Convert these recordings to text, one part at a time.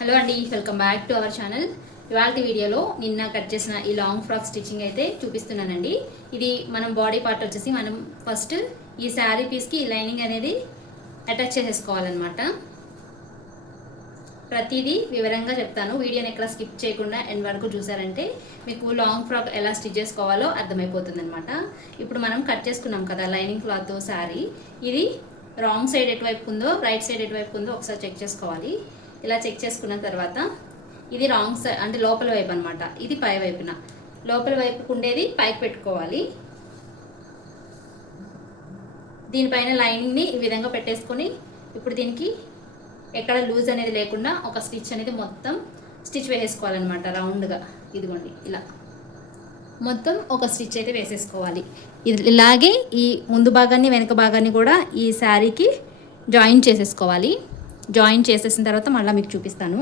Hello అండి welcome back to our channel. ఇవాళ వీడియోలో నిన్న కట్ చేసిన ఈ లాంగ్ ఫ్రాక్ స్టిచ్చింగ్ అయితే చూపిస్తున్నానండి. ఇది మనం బాడీ పార్ట్ వచ్చేసి మనం ఫస్ట్ ఈ శారీ పీస్కి ఈ లైనింగ్ అనేది అటాచ్ చేసేసుకోవాలన్నమాట. ప్రతిదీ వివరంగా చెప్తాను. వీడియోని ఎక్కడ స్కిప్ చేయకుండా ఎండ్ వరకు చూసారంటే మీకు లాంగ్ ఫ్రాక్ ఎలా స్టిచ్ చేసుకోవాలో అర్థమైపోతుంది అనమాట ఇప్పుడు మనం కట్ చేసుకున్నాం కదా లైనింగ్ క్లాత్ శారీ. ఇది రాంగ్ సైడ్ ఎటువైపు ఉందో రైట్ సైడ్ ఎటువైపు ఉందో ఒకసారి చెక్ చేసుకోవాలి. ఇలా చెక్ చేసుకున్న తర్వాత ఇది రాంగ్ సైడ్ అంటే లోపల వైపు అనమాట ఇది పై వైపున. లోపల వైపుకు ఉండేది పైకి పెట్టుకోవాలి. దీనిపైన లైనింగ్ని ఈ విధంగా పెట్టేసుకొని ఇప్పుడు దీనికి ఎక్కడ లూజ్ అనేది లేకుండా ఒక స్టిచ్ అనేది మొత్తం స్టిచ్ వేసేసుకోవాలన్నమాట రౌండ్గా. ఇదిగోండి ఇలా. మొత్తం ఒక స్టిచ్ అయితే వేసేసుకోవాలి. ఇలాగే ఈ ముందు భాగాన్ని వెనక భాగాన్ని కూడా ఈ శారీకి జాయిన్ చేసేసుకోవాలి. జాయిన్ చేసేసిన తర్వాత మళ్ళీ మీకు చూపిస్తాను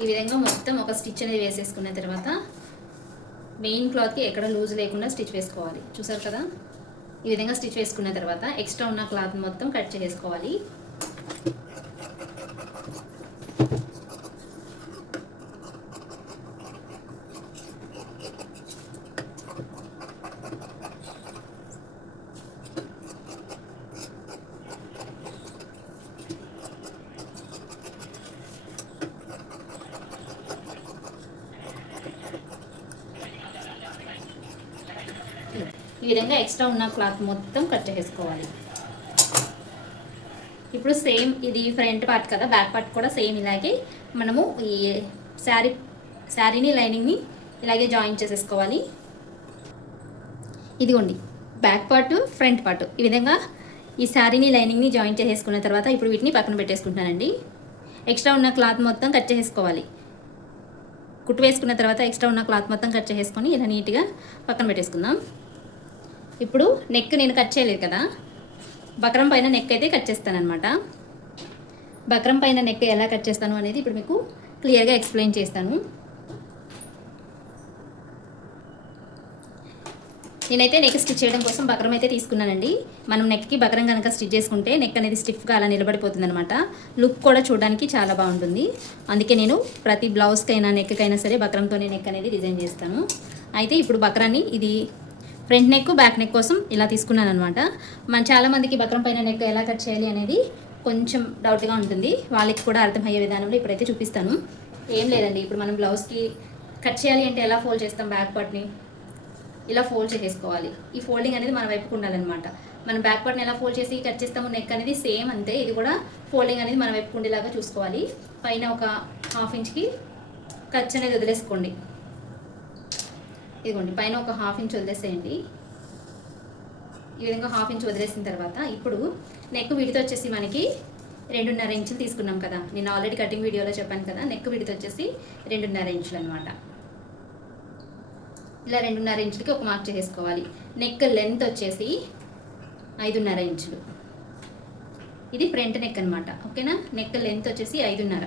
ఈ విధంగా మొత్తం ఒక స్టిచ్ అనేది వేసేసుకున్న తర్వాత మెయిన్ క్లాత్కి ఎక్కడ లూజ్ లేకుండా స్టిచ్ వేసుకోవాలి. చూసారు కదా? ఈ విధంగా స్టిచ్ వేసుకున్న తర్వాత ఎక్స్ట్రా ఉన్న క్లాత్ మొత్తం కట్ చేసుకోవాలి ఈ విధంగా ఎక్స్ట్రా ఉన్న క్లాత్ మొత్తం కట్ చేసుకోవాలి. ఇప్పుడు సేమ్ ఇది ఫ్రంట్ పార్ట్ కదా బ్యాక్ పార్ట్ కూడా సేమ్ ఇలాగే మనము ఈ శారీ శారీని లైనింగ్ని ఇలాగే జాయిన్ చేసేసుకోవాలి. ఇదిగోండి బ్యాక్ పార్ట్ ఫ్రంట్ పార్ట్. ఈ విధంగా ఈ శారీని లైనింగ్ని జాయిన్ చేసేసుకున్న తర్వాత ఇప్పుడు వీటిని పక్కన పెట్టేసుకుంటానండి ఎక్స్ట్రా ఉన్న క్లాత్ మొత్తం కట్ చేసేసుకోవాలి కుట్టు వేసుకున్న తర్వాత ఎక్స్ట్రా ఉన్న క్లాత్ మొత్తం కట్ చేసేసుకొని ఇలా నీట్గా పక్కన పెట్టేసుకుందాం. ఇప్పుడు నెక్ నేను కట్ చేయలేదు కదా? బక్రం పైన నెక్ అయితే కట్ చేస్తాను అనమాట బక్రం పైన నెక్ ఎలా కట్ చేస్తాను అనేది ఇప్పుడు మీకు క్లియర్గా ఎక్స్ప్లెయిన్ చేస్తాను. నేనైతే నెక్ స్టిచ్ చేయడం కోసం బక్రం అయితే తీసుకున్నానండి. మనం నెక్కి బక్రం కనుక స్టిచ్ చేసుకుంటే నెక్ అనేది స్టిఫ్గా అలా నిలబడిపోతుంది అనమాట లుక్ కూడా చూడడానికి చాలా బాగుంటుంది. అందుకే నేను ప్రతి బ్లౌజ్కైనా నెక్కైనా సరే బక్రంతోనే నెక్ అనేది డిజైన్ చేస్తాను. అయితే ఇప్పుడు బక్రాన్ని ఇది ఫ్రంట్ నెక్ బ్యాక్ నెక్ కోసం ఇలా తీసుకున్నాను అనమాట మన చాలామందికి బక్రం పైన నెక్ ఎలా కట్ చేయాలి అనేది కొంచెం డౌట్గా ఉంటుంది. వాళ్ళకి కూడా అర్థమయ్యే విధానంలో ఇప్పుడైతే చూపిస్తాను. ఏం లేదండి ఇప్పుడు మనం బ్లౌజ్కి కట్ చేయాలి అంటే ఎలా ఫోల్డ్ చేస్తాం బ్యాక్ పార్ట్ని? ఇలా ఫోల్డ్ చేసేసుకోవాలి. ఈ ఫోల్డింగ్ అనేది మన వైపుకు ఉండాలన్నమాట. మనం బ్యాక్ పార్ట్ని ఎలా ఫోల్డ్ చేసి కట్ చేస్తాము నెక్ అనేది సేమ్ అంతే. ఇది కూడా ఫోల్డింగ్ అనేది మన వైపుకు ఉండేలాగా చూసుకోవాలి. పైన ఒక హాఫ్ ఇంచ్కి ఖర్చు అనేది వదిలేసుకోండి. ఇదిగోండి పైన ఒక హాఫ్ ఇంచ్ వదిలేసేయండి. ఈ విధంగా హాఫ్ ఇంచ్ వదిలేసిన తర్వాత ఇప్పుడు నెక్ విడితో వచ్చేసి మనకి రెండున్నర ఇంచులు తీసుకున్నాం కదా. నేను ఆల్రెడీ కటింగ్ వీడియోలో చెప్పాను కదా నెక్ విడితో వచ్చేసి రెండున్నర ఇంచులు అనమాట ఇలా రెండున్నర ఇంచులకి ఒక మార్క్ చేసుకోవాలి నెక్ లెంత్ వచ్చేసి ఐదున్నర ఇంచులు ఇది ఫ్రంట్ నెక్ అనమాట ఓకేనా? నెక్ లెంత్ వచ్చేసి ఐదున్నర.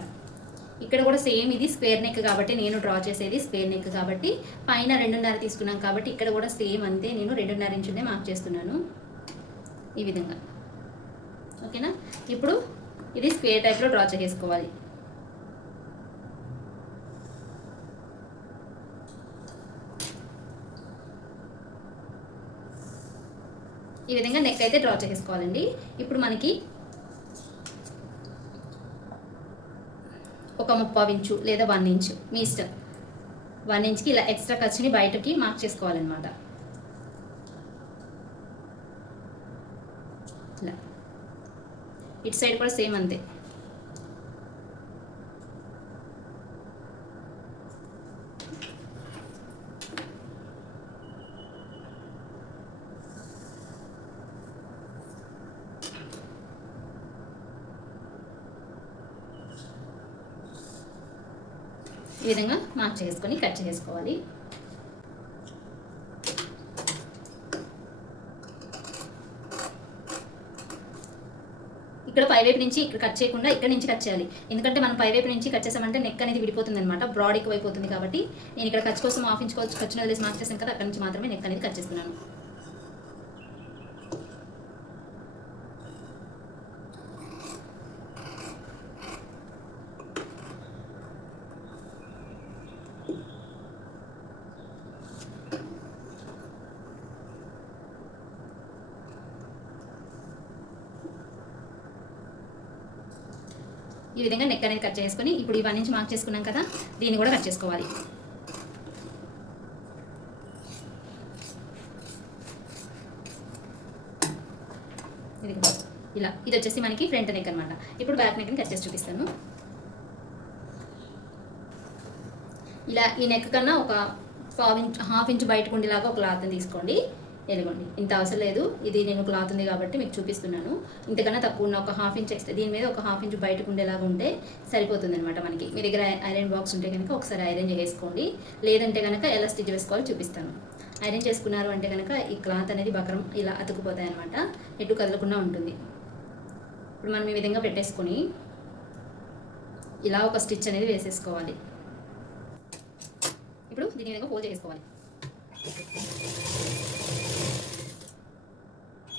ఇక్కడ కూడా సేమ్ ఇది స్క్వేర్ నెక్ కాబట్టి నేను డ్రా చేసేది స్క్వేర్ నెక్ కాబట్టి పైన రెండున్నర తీసుకున్నాం కాబట్టి ఇక్కడ కూడా సేమ్ అంతే నేను రెండున్నర ఇంచునే మార్క్ చేస్తున్నాను ఈ విధంగా. ఓకేనా? ఇప్పుడు ఇది స్క్వేర్ టైప్లో డ్రా చేసుకోవాలి ఈ విధంగా నెక్ అయితే డ్రా చేసుకోవాలండి ఇప్పుడు మనకి ఒక ముప్పావు ఇంచు లేదా వన్ ఇంచు మీ ఇష్టం. వన్ ఇంచ్కి ఇలా ఎక్స్ట్రా ఖర్చుని బయటకి మార్క్ చేసుకోవాలన్నమాట. ఇలా. ఇటు సైడ్ కూడా సేమ్ అంతే. విధంగా మార్క్ చేసుకొని కట్ చేసుకోవాలి. ఇక్కడ పైవైపు నుంచి ఇక్కడ కట్ చేయకుండా ఇక్కడ నుంచి కట్ చేయాలి. ఎందుకంటే మనం పైవైపు నుంచి కట్ చేసామంటే నెక్ అనేది విడిపోతుంది అనమాట బ్రాడ్ ఎక్కువైపోతుంది కాబట్టి నేను ఇక్కడ ఖర్చు కోసం ఆఫ్ ఇంచుకోవచ్చు ఖర్చును వదిలేసి మార్క్ చేశాను కదా అక్కడ నుంచి మాత్రమే నెక్ అనేది కట్ చేస్తున్నాను ఈ విధంగా నెక్ అనేది కట్ చేసుకుని ఇప్పుడు ఇవన్నీ నుంచి మార్క్ చేసుకున్నాం కదా దీన్ని కూడా కట్ చేసుకోవాలి. ఇది ఇలా. ఇది వచ్చేసి మనకి ఫ్రంట్ నెక్ అనమాట ఇప్పుడు బ్యాక్ నెక్ని కట్ చేసి చూపిస్తాను. ఇలా ఈ నెక్ కన్నా ఒక పావు ఇంచ్ హాఫ్ ఇంచ్ బయటకు ఉండేలాగా ఒక క్లాత్ని తీసుకోండి. ఎలుగండి ఇంత అవసరం లేదు. ఇది నేను క్లాత్ ఉంది కాబట్టి మీకు చూపిస్తున్నాను. ఇంతకన్నా తక్కువ ఉన్న ఒక హాఫ్ ఇంచ్ ఎక్స్ట్రా దీని మీద ఒక హాఫ్ ఇంచ్ బయటకు ఉండేలాగా ఉంటే సరిపోతుంది అనమాట మనకి. మీ దగ్గర ఐరన్ బాక్స్ ఉంటే కనుక ఒకసారి ఐరన్ చేసుకోండి లేదంటే కనుక ఎలా స్టిచ్ వేసుకోవాలో చూపిస్తాను. ఐరన్ చేసుకున్నారు అంటే కనుక ఈ క్లాత్ అనేది బకరం ఇలా అతుకుపోతాయి అనమాట ఎటు కదలకుండా ఉంటుంది. ఇప్పుడు మనం ఈ విధంగా పెట్టేసుకొని ఇలా ఒక స్టిచ్ అనేది వేసేసుకోవాలి. ఇప్పుడు దీని విధంగా ఫోల్డ్ చేసుకోవాలి.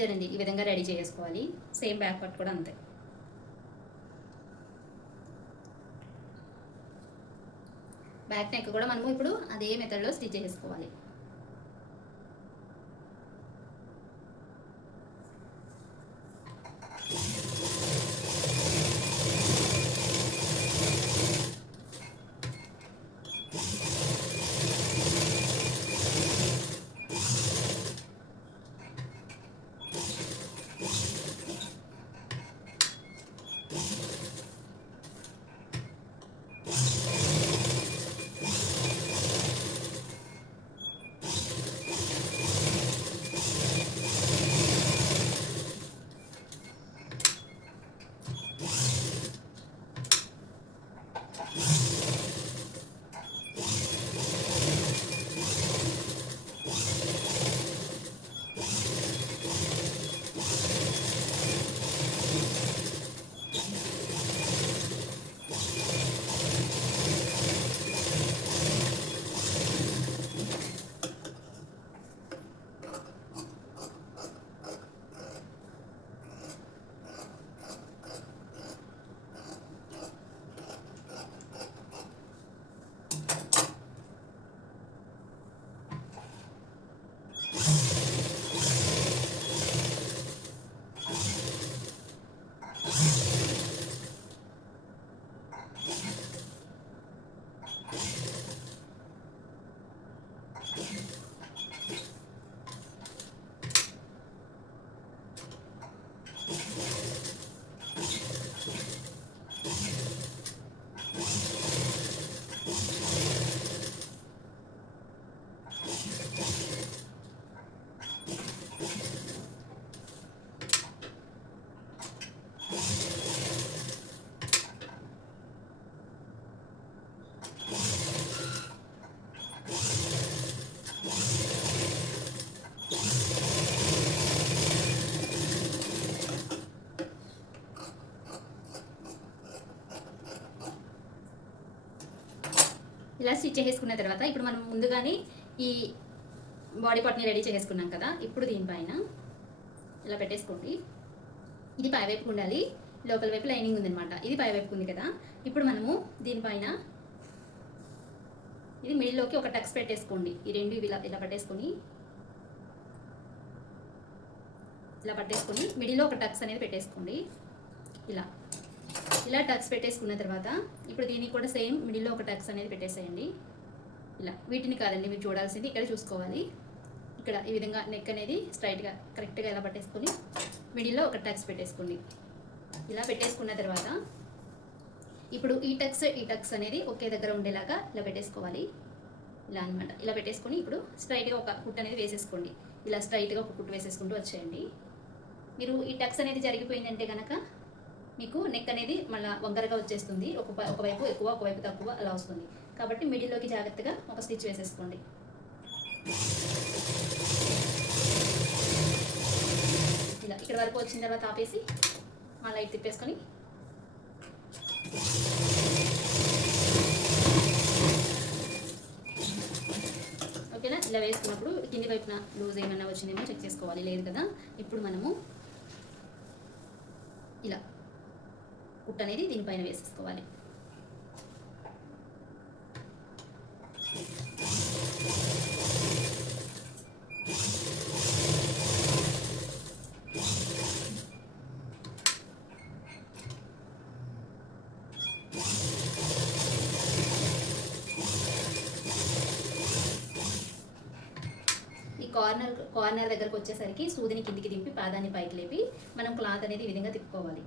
ఇదేనండి ఈ విధంగా రెడీ చేసుకోవాలి. సేమ్ బ్యాక్ పార్ట్ కూడా అంతే. బ్యాక్ నెక్ కూడా మనము ఇప్పుడు అదే మెథడ్లో స్టిచ్ చేసుకోవాలి. ఇలా స్టిచ్ చేసుకున్న తర్వాత ఇప్పుడు మనం ముందుగానే ఈ బాడీ పార్ట్ని రెడీ చేసుకున్నాం కదా ఇప్పుడు దీనిపైన ఇలా పెట్టేసుకోండి. ఇది పైవైపు ఉండాలి లోపల వైపు లైనింగ్ ఉందన్నమాట. ఇది పైవైపు ఉంది కదా ఇప్పుడు మనము దీనిపైన ఇది మిడిల్లోకి ఒక టక్స్ పెట్టేసుకోండి. ఈ రెండు ఇవి ఇలా ఇలా పట్టేసుకొని ఇలా పట్టేసుకొని మిడిల్లో ఒక టక్స్ అనేది పెట్టేసుకోండి. ఇలా. ఇలా టక్స్ పెట్టేసుకున్న తర్వాత ఇప్పుడు దీనికి కూడా సేమ్ మిడిల్లో ఒక టక్స్ అనేది పెట్టేసేయండి. ఇలా వీటిని కాదండి మీరు చూడాల్సింది ఇక్కడ చూసుకోవాలి. ఇక్కడ ఈ విధంగా నెక్ అనేది స్ట్రైట్గా కరెక్ట్గా ఇలా పట్టేసుకొని మిడిల్లో ఒక టక్స్ పెట్టేసుకోండి. ఇలా పెట్టేసుకున్న తర్వాత ఇప్పుడు ఈ టక్స్ ఈ టక్స్ అనేది ఒకే దగ్గర ఉండేలాగా ఇలా పెట్టేసుకోవాలి. ఇలా అన్నమాట. ఇలా పెట్టేసుకొని ఇప్పుడు స్ట్రైట్గా ఒక కుట్ అనేది వేసేసుకోండి. ఇలా స్ట్రైట్గా ఒక కుట్టు వేసేసుకుంటూ వచ్చేయండి. మీరు ఈ టక్స్ అనేది జరిగిపోయిందంటే కనుక మీకు నెక్ అనేది మళ్ళీ వంకరగా వచ్చేస్తుంది. ఒక ఒకవైపు ఎక్కువ ఒకవైపు తక్కువ అలా వస్తుంది. కాబట్టి మిడిల్లోకి జాగ్రత్తగా ఒక స్టిచ్ వేసేసుకోండి. ఇలా ఇక్కడ వరకు వచ్చిన తర్వాత ఆపేసి ఆ లైట్ తిప్పేసుకొని ఓకేనా? ఇలా వేసుకున్నప్పుడు కింది వైపున లూజ్ ఏమైనా వచ్చిందేమో చెక్ చేసుకోవాలి. లేదు కదా? ఇప్పుడు మనము ఇలా కుట్ అనేది దీనిపైన వేసేసుకోవాలి. ఈ కార్నర్ కార్నర్ దగ్గరకు వచ్చేసరికి సూదిని కిందికి దింపి పాదాన్ని పైకి లేపి మనం క్లాత్ అనేది ఈ విధంగా తిప్పుకోవాలి.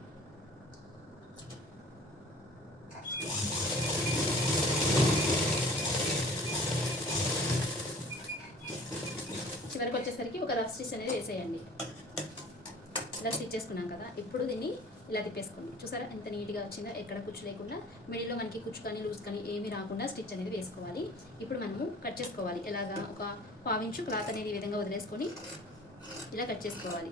చివరికి వచ్చేసరికి ఒక రఫ్ స్టిచ్ అనేది వేసేయండి. ఇలా స్టిచ్ చేసుకున్నాం కదా ఇప్పుడు దీన్ని ఇలా తిప్పేసుకోండి. చూసారా ఎంత నీట్గా వచ్చిందా ఎక్కడ కుచ్చు లేకుండా మిడిల్లో మనకి కుచ్చు కానీ లూజ్ కానీ ఏమీ రాకుండా స్టిచ్ అనేది వేసుకోవాలి. ఇప్పుడు మనము కట్ చేసుకోవాలి. ఎలాగా? ఒక పావించు క్లాత్ అనేది ఈ విధంగా వదిలేసుకొని ఇలా కట్ చేసుకోవాలి.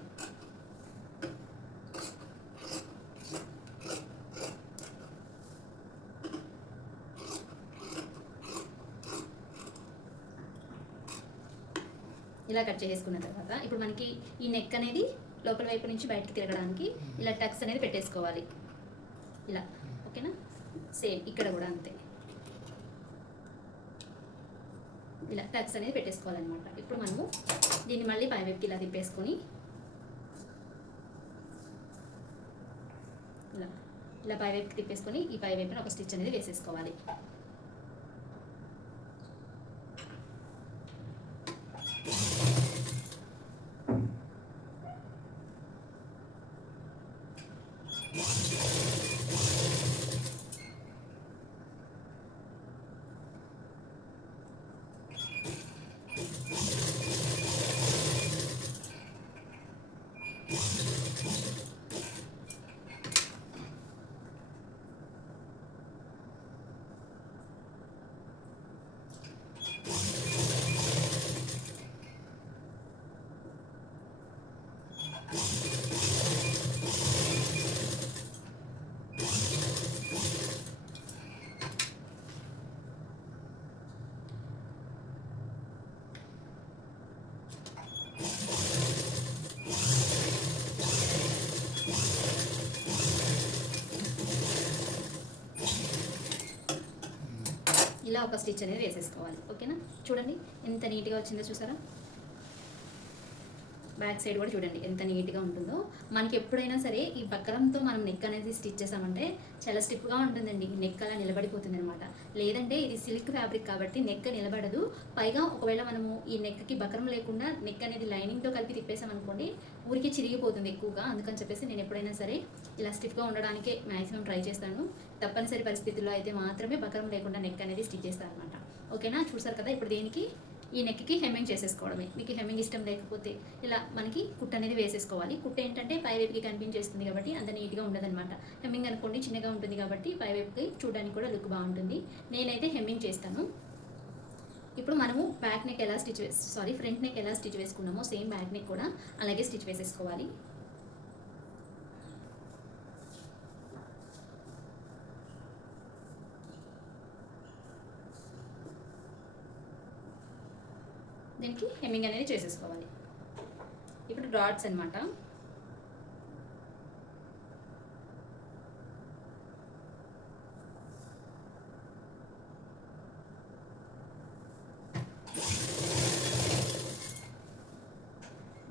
ఇలా కట్ చేసుకున్న తర్వాత ఇప్పుడు మనకి ఈ నెక్ అనేది లోపల వైపు నుంచి బయటకు తిరగడానికి ఇలా టక్స్ అనేది పెట్టేసుకోవాలి. ఇలా ఓకేనా? సేమ్ ఇక్కడ కూడా అంతే. ఇలా టక్స్ అనేది పెట్టేసుకోవాలన్నమాట. ఇప్పుడు మనము దీన్ని మళ్ళీ పైవైపుకి ఇలా తిప్పేసుకొని ఇలా ఇలా పైవైపుకి తిప్పేసుకొని ఈ పైవైపున ఒక స్టిచ్ అనేది వేసేసుకోవాలి. ఇలా ఒక స్టిచ్ అనేది వేసేసుకోవాలి. ఓకేనా? చూడండి ఎంత నీట్గా వచ్చిందో చూసారా? బ్యాక్ సైడ్ కూడా చూడండి ఎంత నీట్గా ఉంటుందో. మనకి ఎప్పుడైనా సరే ఈ బక్రంతో మనం నెక్ అనేది స్టిచ్ చేసామంటే చాలా స్టిప్గా ఉంటుందండి. నెక్ అలా నిలబడిపోతుంది అనమాట లేదంటే ఇది సిల్క్ ఫ్యాబ్రిక్ కాబట్టి నెక్ నిలబడదు. పైగా ఒకవేళ మనము ఈ నెక్కి బక్రం లేకుండా నెక్ అనేది లైనింగ్తో కలిపి తిప్పేసామనుకోండి ఊరికి చిరిగిపోతుంది ఎక్కువగా. అందుకని చెప్పేసి నేను ఎప్పుడైనా సరే ఇలా స్టిఫ్గా ఉండడానికే మ్యాక్సిమం ట్రై చేస్తాను. తప్పనిసరి పరిస్థితుల్లో అయితే మాత్రమే బక్రం లేకుండా నెక్ అనేది స్టిచ్ చేస్తాను అనమాట ఓకేనా? చూసారు కదా ఇప్పుడు దేనికి? ఈ నెక్కి హెమ్మింగ్ చేసేసుకోవడమే. మీకు హెమ్మింగ్ ఇష్టం లేకపోతే ఇలా మనకి కుట్ అనేది వేసేసుకోవాలి. కుట్ ఏంటంటే పై వైపుకి కనిపించేస్తుంది కాబట్టి అంత నీట్గా ఉండదన్నమాట. హెమ్మింగ్ అనుకోండి చిన్నగా ఉంటుంది కాబట్టి పైవైపుకి చూడడానికి కూడా లుక్ బాగుంటుంది. నేనైతే హెమ్మింగ్ చేస్తాను. ఇప్పుడు మనము బ్యాక్ నెక్ ఎలా స్టిచ్ సారీ ఫ్రంట్ నెక్ ఎలా స్టిచ్ వేసుకున్నామో సేమ్ బ్యాక్ నెక్ కూడా అలాగే స్టిచ్ వేసేసుకోవాలి. దీనికి హెమ్మింగ్ అనేది చేసేసుకోవాలి. ఇప్పుడు డాట్స్ అనమాట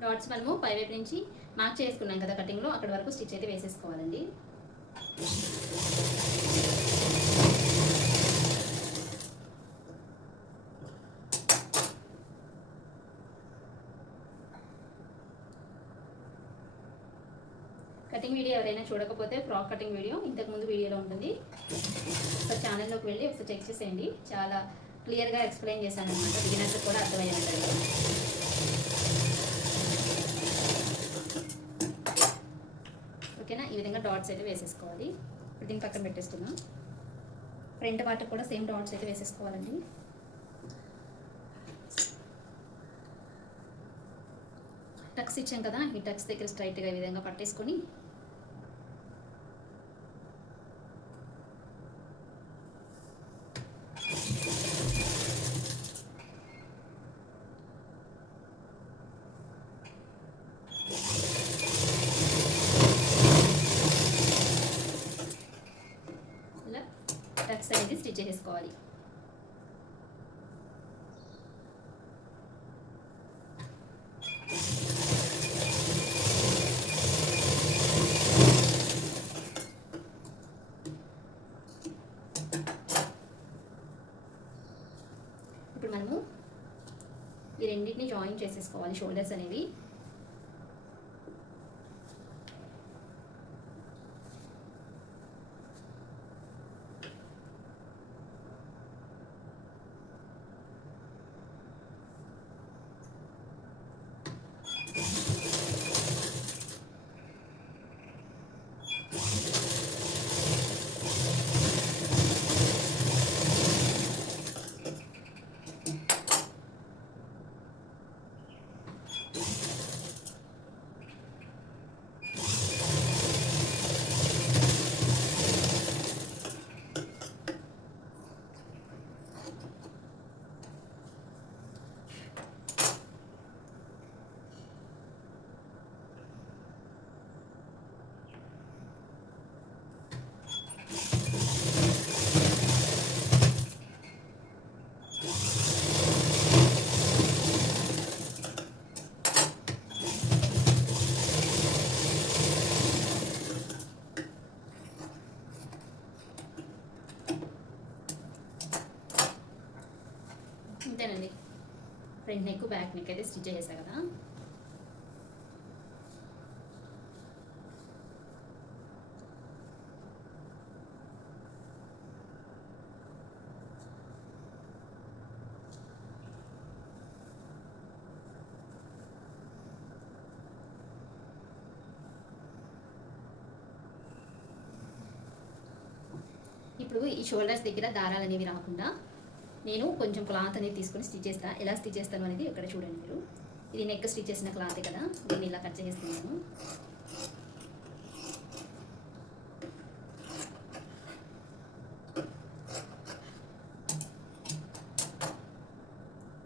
డాట్స్ మనము పైవైపు నుంచి మార్క్ చేసుకున్నాం కదా కటింగ్లో అక్కడ వరకు స్టిచ్ అయితే వేసేసుకోవాలండి. కటింగ్ వీడియో ఎవరైనా చూడకపోతే ఫ్రాక్ కటింగ్ వీడియో ఇంతకుముందు వీడియోలో ఉంటుంది. ఒకసారి ఛానల్లోకి వెళ్ళి ఒకసారి చెక్ చేసేయండి. చాలా క్లియర్గా ఎక్స్ప్లెయిన్ చేశాను అనమాట బిగినర్స్ కూడా అర్థమయ్యేటట్టు ఓకేనా? ఈ విధంగా డాట్స్ అయితే వేసేసుకోవాలి. ఇప్పుడు దీని పక్కన పెట్టేస్తున్నాం. ఫ్రంట్ పార్ట్ కూడా సేమ్ డాట్స్ అయితే వేసేసుకోవాలండి. టక్స్ ఇచ్చాం కదా ఈ టక్స్ దగ్గర స్ట్రైట్గా ఈ విధంగా పట్టేసుకొని ఇలా టక్స్ అనేది స్టిచ్ చేసుకోవాలి ఇప్పుడు మనము ఈ రెండింటిని జాయిన్ చేసేసుకోవాలి షోల్డర్స్ అనేవి. అంతేనండి. ఫ్రంట్ నెక్ బ్యాక్ నెక్ అయితే స్టిచ్ చేసా కదా. ఇప్పుడు ఈ షోల్డర్స్ దగ్గర దారాలు అనేవి రాకుండా నేను కొంచెం క్లాత్ అనేది తీసుకొని స్టిచ్ చేస్తా. ఎలా స్టిచ్ చేస్తాను అనేది ఇక్కడ చూడండి మీరు. ఇది నెక్ స్టిచ్ చేసిన క్లాతే కదా. దీన్ని ఇలా కట్ చేస్తున్నాను.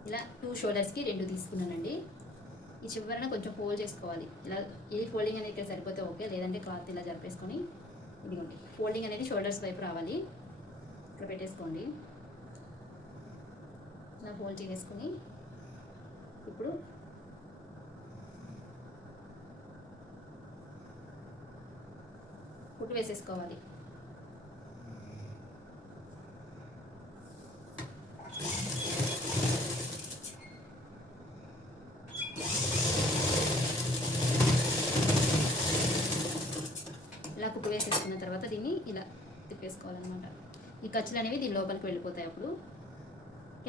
ఇలా టూ షోల్డర్స్కి రెండు తీసుకున్నానండి. ఈ చివరన కొంచెం ఫోల్డ్ చేసుకోవాలి. ఇలా ఇది ఫోల్డింగ్ అనేది ఇక్కడ సరిపోతే ఓకే. లేదంటే క్లాత్ ఇలా జరిపేసుకొని ఇదిగోండి. ఫోల్డింగ్ అనేది షోల్డర్స్ వైపు రావాలి. ఇక్కడ పెట్టేసుకోండి. ఇలా హోల్డ్ చేసుకుని ఇప్పుడు కుట్టు వేసేసుకోవాలి. ఇలా కుట్టు వేసేసుకున్న తర్వాత దీన్ని ఇలా తిప్పేసుకోవాలన్నమాట. ఈ ఖర్చులు అనేవి దీని లోపలికి వెళ్ళిపోతాయి అప్పుడు.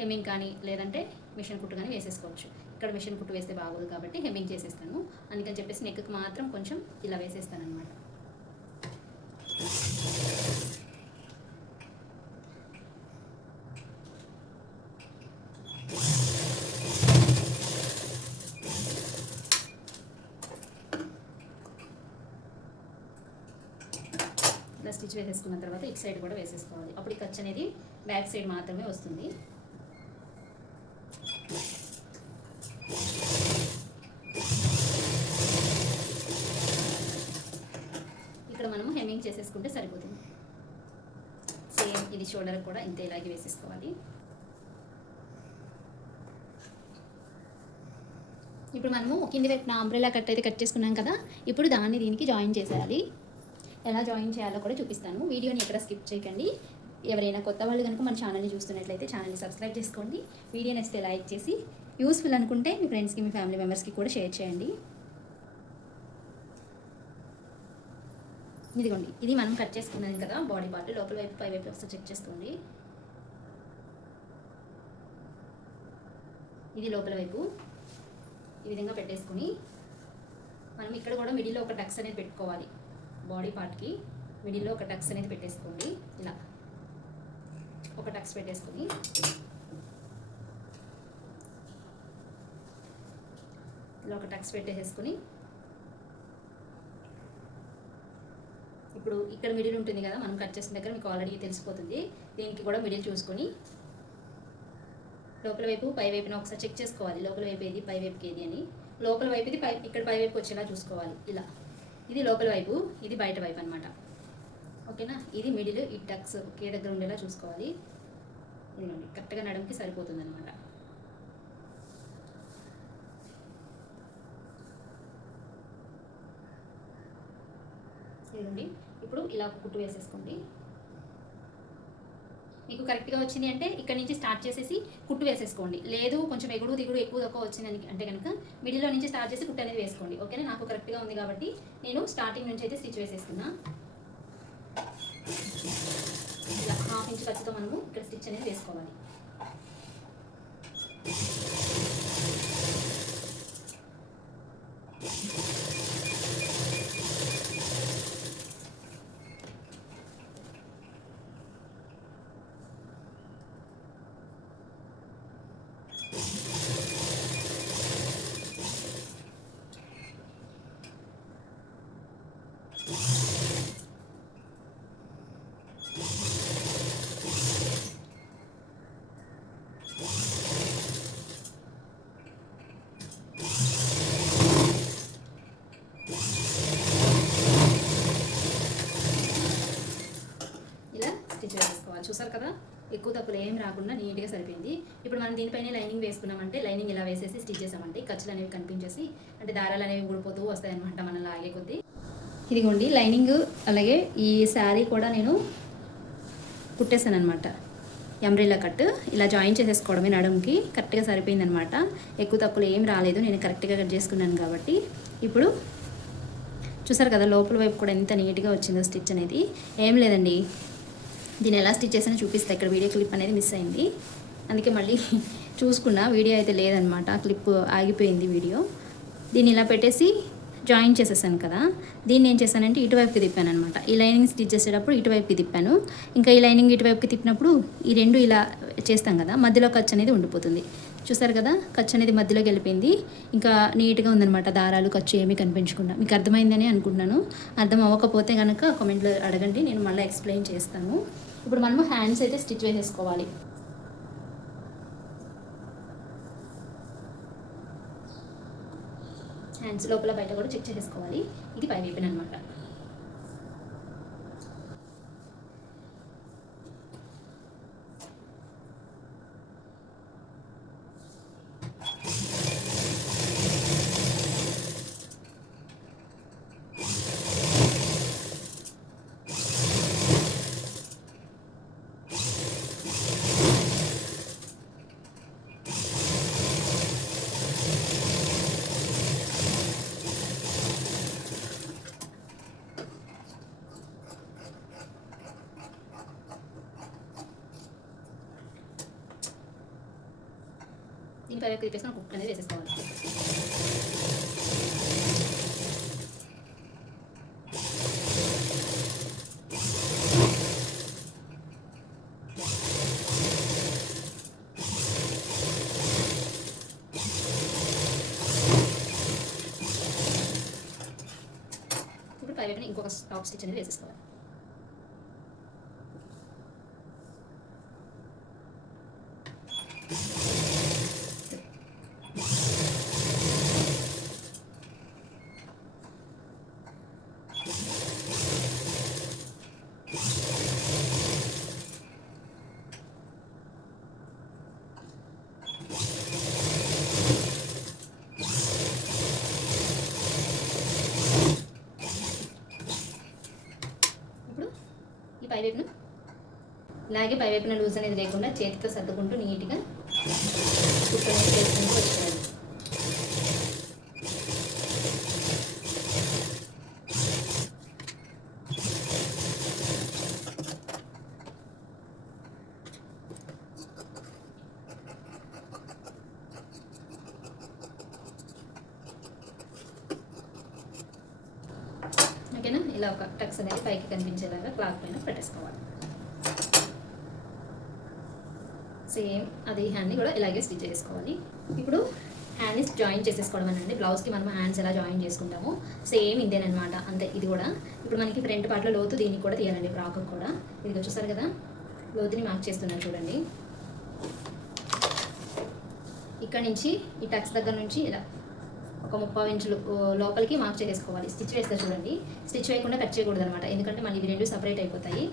హెమ్మింగ్ కానీ లేదంటే మిషన్ కుట్టు కానీ వేసేసుకోవచ్చు. ఇక్కడ మిషన్ కుట్టు వేస్తే బాగోదు కాబట్టి హెమ్మింగ్ చేసేస్తాను. అందుకని చెప్పేసి నెక్కి మాత్రం కొంచెం ఇలా వేసేస్తాను అనమాట ఇలా స్టిచ్ వేసేసుకున్న తర్వాత ఇటు సైడ్ కూడా వేసేసుకోవాలి. అప్పుడు ఈ ఖర్చు అనేది బ్యాక్ సైడ్ మాత్రమే వస్తుంది ఇక్కడ మనము హెమ్మింగ్ చేసేసుకుంటే సరిపోతుంది సేమ్ ఇది షోల్డర్ కూడా ఇంత ఇలాగే వేసేసుకోవాలి. ఇప్పుడు మనము కింది వైపున అంబ్రెలా కట్ అయితే కట్ చేసుకున్నాం కదా ఇప్పుడు దాన్ని దీనికి జాయిన్ చేసేయాలి. ఎలా జాయిన్ చేయాలో కూడా చూపిస్తాను. వీడియోని ఎక్కడ స్కిప్ చేయకండి. ఎవరైనా కొత్త వాళ్ళు కనుక మన ఛానల్ని చూస్తున్నట్లయితే ఛానల్ని సబ్స్క్రైబ్ చేసుకోండి. వీడియో నచ్చితే లైక్ చేసి యూస్ఫుల్ అనుకుంటే మీ ఫ్రెండ్స్కి మీ ఫ్యామిలీ మెంబర్స్కి కూడా షేర్ చేయండి. ఇదిగోండి ఇది మనం కట్ చేసుకున్నది కదా బాడీ పార్ట్ లోపల వైపు పై వైపు ఒకసారి చెక్ చేసుకోండి. ఇది లోపల వైపు. ఈ విధంగా పెట్టేసుకుని మనం ఇక్కడ కూడా మిడిల్లో ఒక టక్స్ అనేది పెట్టుకోవాలి. బాడీ పార్ట్కి మిడిల్లో ఒక టక్స్ అనేది పెట్టేసుకోండి. ఇలా. ఒక టక్స్ పెట్టేసుకుని. ఇలా ఒక టక్స్ పెట్టేసేసుకుని ఇప్పుడు ఇక్కడ మిడిల్ ఉంటుంది కదా మనం కట్ చేసిన దగ్గర మీకు ఆల్రెడీ తెలిసిపోతుంది. దీనికి కూడా మిడిల్ చూసుకొని లోపల వైపు పై వైపున ఒకసారి చెక్ చేసుకోవాలి. లోపల వైపు ఏది పై వైపుకి ఏది అని. లోపల వైపు ఇది పై ఇక్కడ పై వైపు వచ్చేలా చూసుకోవాలి. ఇలా. ఇది లోపల వైపు ఇది బయట వైపు అనమాట ఓకేనా ఇది మిడిల్ ఈ టక్స్ ఒకే దగ్గర ఉండేలా చూసుకోవాలి. కరెక్ట్గా నడుముకి సరిపోతుంది అనమాట ఇదిగోండి. ఇప్పుడు ఇలా ఒక కుట్టు వేసేసుకోండి. మీకు కరెక్ట్గా వచ్చింది అంటే ఇక్కడ నుంచి స్టార్ట్ చేసేసి కుట్టు వేసేసుకోండి. లేదు కొంచెం ఎగుడు దిగుడు ఎక్కువ తక్కువ వచ్చిందని అంటే కనుక మిడిల్లో నుంచి స్టార్ట్ చేసి కుట్టు అనేది వేసుకోండి. ఓకేనా? నాకు కరెక్ట్గా ఉంది కాబట్టి నేను స్టార్టింగ్ నుంచి అయితే స్టిచ్ వేసేస్తున్నా ఇలా హాఫ్ ఇంచ్ ఖర్చుతో మనము ఇక్కడ స్టిచ్ అనేది వేసుకోవాలి ఇలా స్టిచ్ వేసుకోవాలి చూసారు కదా ఎక్కువ తప్పులు ఏం రాకుండా నీట్గా సరిపోయింది. ఇప్పుడు మనం దీనిపైన లైనింగ్ వేసుకున్నామంటే లైనింగ్ ఇలా వేసేసి స్టిచ్ చేసామంటే ఖర్చులు అనేవి కనిపించేసి అంటే దారాలు అనేవి ఊడిపోతూ వస్తాయన్నమాట మనం లాగే కొద్దీ. ఇదిగోండి లైనింగ్ అలాగే ఈ శారీ కూడా నేను కుట్టేశాను అనమాట ఎంబ్రిల్లా కట్ ఇలా జాయిన్ చేసేసుకోవడమే నడుముకి కరెక్ట్గా సరిపోయిందనమాట ఎక్కువ తప్పులు ఏం రాలేదు నేను కరెక్ట్గా కట్ చేసుకున్నాను కాబట్టి. ఇప్పుడు చూసారు కదా లోపల వైపు కూడా ఎంత నీట్గా వచ్చిందో స్టిచ్ అనేది. ఏం లేదండి దీన్ని ఎలా స్టిచ్ చేసినా చూపిస్తా. ఇక్కడ వీడియో క్లిప్ అనేది మిస్ అయింది. అందుకే మళ్ళీ చూసుకున్నా. వీడియో అయితే లేదనమాట క్లిప్ ఆగిపోయింది వీడియో. దీన్ని ఇలా పెట్టేసి జాయిన్ చేసేసాను కదా. దీన్ని ఏం చేశానంటే ఇటువైపుకి తిప్పాను అనమాట ఈ లైనింగ్ స్టిచ్ చేసేటప్పుడు ఇటువైపుకి తిప్పాను. ఇంకా ఈ లైనింగ్ ఇటువైపుకి తిప్పినప్పుడు ఈ రెండు ఇలా చేస్తాం కదా మధ్యలో ఖర్చు అనేది ఉండిపోతుంది. చూసారు కదా? ఖర్చు అనేది మధ్యలోకి వెళ్ళిపోయింది. ఇంకా నీట్గా ఉందనమాట దారాలు ఖర్చు ఏమీ కనిపించకుండా. మీకు అర్థమైందని అనుకుంటున్నాను. అర్థం అవ్వకపోతే కనుక కామెంట్లో అడగండి. నేను మళ్ళీ ఎక్స్ప్లెయిన్ చేస్తాను. ఇప్పుడు మనము హ్యాండ్స్ అయితే స్టిచ్ వేసేసుకోవాలి. హ్యాండ్స్ లోపల బయట కూడా చెక్ చేసేసుకోవాలి. ఇది పై వైపున అనమాట చికెన్ కర్రీ తీపేసుకొని కుక్ అనేది వేసేసుకోవాలి ఇప్పుడు పై వైపున ఇంకొక టాప్ స్టిచ్ అనేది వేసేసుకోవాలి అలాగే పైవైపున లూజ్ అనేది లేకుండా చేతితో సర్దుకుంటూ నీట్గా కుట్టు చేసుకుంటూ వచ్చేయాలి. ఓకేనా? ఇలా ఒక టక్స్ అనేది పైకి కనిపించేలాగా క్లాత్ పైన పెట్టేసుకోవాలి. సేమ్ అది హ్యాండ్ని కూడా ఇలాగే స్టిచ్ చేసుకోవాలి. ఇప్పుడు హ్యాండ్ని జాయిన్ చేసేసుకోవడం అండి బ్లౌజ్కి మనం హ్యాండ్స్ ఎలా జాయిన్ చేసుకుంటామో సేమ్ ఇదేనమాట అంతే ఇది కూడా. ఇప్పుడు మనకి ఫ్రంట్ పార్ట్లో లోతు దీనికి కూడా తీయాలండి ఫ్రాక్ కూడా. ఇది చూసారు కదా? లోతుని మార్క్ చేస్తున్నాను చూడండి. ఇక్కడ నుంచి ఈ టక్స్ దగ్గర నుంచి ఇలా ఒక ముప్పై ఇంచులు లోపలికి మార్క్ చేసుకోవాలి స్టిచ్ వేస్తే చూడండి. స్టిచ్ వేయకుండా కట్ చేయకూడదు అనమాట ఎందుకంటే మళ్ళీ ఇవి రెండు సపరేట్ అయిపోతాయి.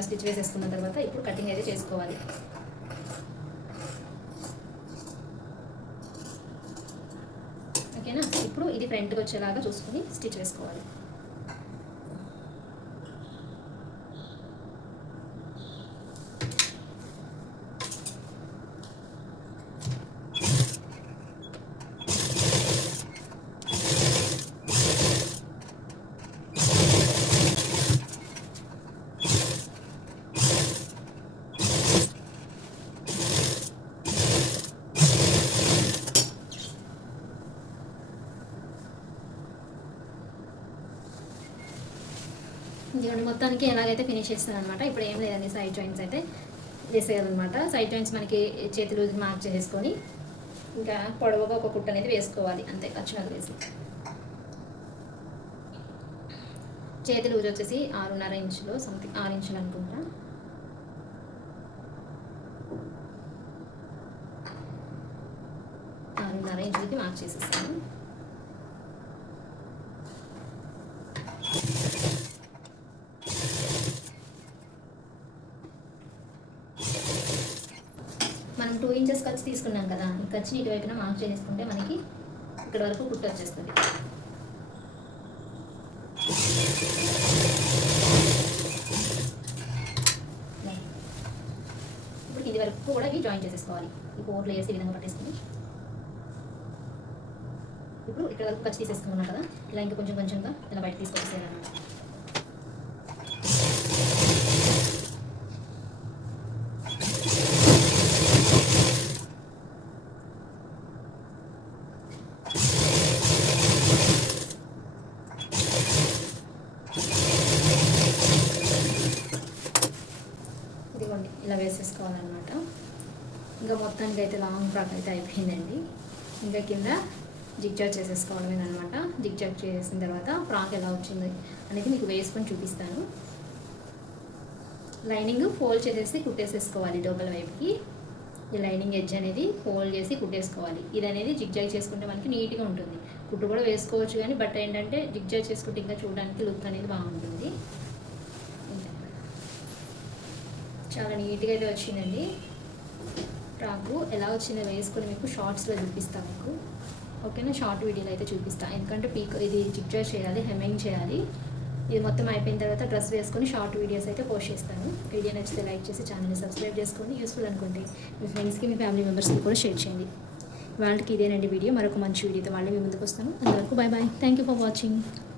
ఇలా- స్టిచ్ వేసేసుకున్న తర్వాత ఇప్పుడు కటింగ్ అయితే చేసుకోవాలి. ఓకేనా? ఇప్పుడు ఇది ఫ్రంట్కి వచ్చేలాగా చూసుకుని స్టిచ్ వేసుకోవాలి ఇదిగోండి మొత్తానికి ఎలాగైతే ఫినిష్ చేస్తాను అనమాట ఇప్పుడు ఏం లేదండి సైడ్ జాయింట్స్ అయితే వేసేయాలన్నమాట. సైడ్ జాయింట్స్ మనకి చేతులు మార్క్ చేసుకొని ఇంకా పొడవుగా ఒక కుట్ట అనేది వేసుకోవాలి. అంతే ఖర్చుగా వేసి. చేతి లూజ్ వచ్చేసి ఆరున్నర ఇంచులు సంథింగ్ ఆరు ఇంచులు అనుకుంటా. ఆరున్నర ఇంచులకి మార్క్ చేసేస్తాను. ఇంచెస్ ఖర్చు తీసుకున్నాం కదా ఈ ఖర్చుని ఇటువైపున మార్క్ చేసుకుంటే మనకి ఇక్కడ వరకు కుట్టు వచ్చేస్తుంది. ఇప్పుడు ఇది వరకు కూడా ఇవి జాయిన్ చేసేసుకోవాలి. ఈ ఫోర్ లేయర్స్ ఈ విధంగా పట్టేసుకుని. ఇప్పుడు ఇక్కడ వరకు ఖర్చు తీసేసుకున్నాం కదా ఇలా ఇంకా కొంచెం కొంచెంగా ఇలా బయట తీసుకొచ్చేయాలన్నమాట ఇదిగోండి ఇలా వేసేసుకోవాలన్నమాట. ఇంకా మొత్తానికి అయితే లాంగ్ ఫ్రాక్ అయితే అయిపోయిందండి. ఇంకా కింద జిగ్జాగ్ చేసేసుకోవడమే అనమాట జిగ్జాగ్ చేసిన తర్వాత ఫ్రాక్ ఎలా వచ్చింది అనేది మీకు వేసుకొని చూపిస్తాను. లైనింగ్ ఫోల్డ్ చేసేసి కుట్టేసేసుకోవాలి లోపల వైపుకి. ఈ లైనింగ్ ఎడ్జ్ అనేది ఫోల్డ్ చేసి కుట్టేసుకోవాలి. ఇది అనేది జిగ్జాగ్ చేసుకుంటే మనకి నీట్గా ఉంటుంది. కుట్టు కూడా వేసుకోవచ్చు కానీ బట్ ఏంటంటే జిగ్జాగ్ చేసుకుంటే ఇంకా చూడడానికి లుక్ అనేది బాగుంటుంది ఇంతే. చాలా నీట్గా అయితే వచ్చిందండి. ఫ్రాకు ఎలా వచ్చిందో వేసుకొని మీకు షార్ట్స్లో చూపిస్తాను మీకు. ఓకేనా? షార్ట్ వీడియోలో అయితే చూపిస్తాను ఎందుకంటే పీక్ ఇది చిక్చర్ చేయాలి హెమ్మింగ్ చేయాలి. ఇది మొత్తం అయిపోయిన తర్వాత డ్రెస్ వేసుకొని షార్ట్ వీడియోస్ అయితే పోస్ట్ చేస్తాను. వీడియో నచ్చితే లైక్ చేసి ఛానల్ని సబ్స్క్రైబ్ చేసుకోండి. యూస్ఫుల్ అనుకోండి మీ ఫ్రెండ్స్కి మీ ఫ్యామిలీ మెంబర్స్కి కూడా షేర్ చేయండి. వాళ్ళకి ఇదేనండి వీడియో. మరొక మంచి వీడియోతో మళ్ళీ మీ ముందుకు వస్తాను. అంతవరకు bye bye thank you for watching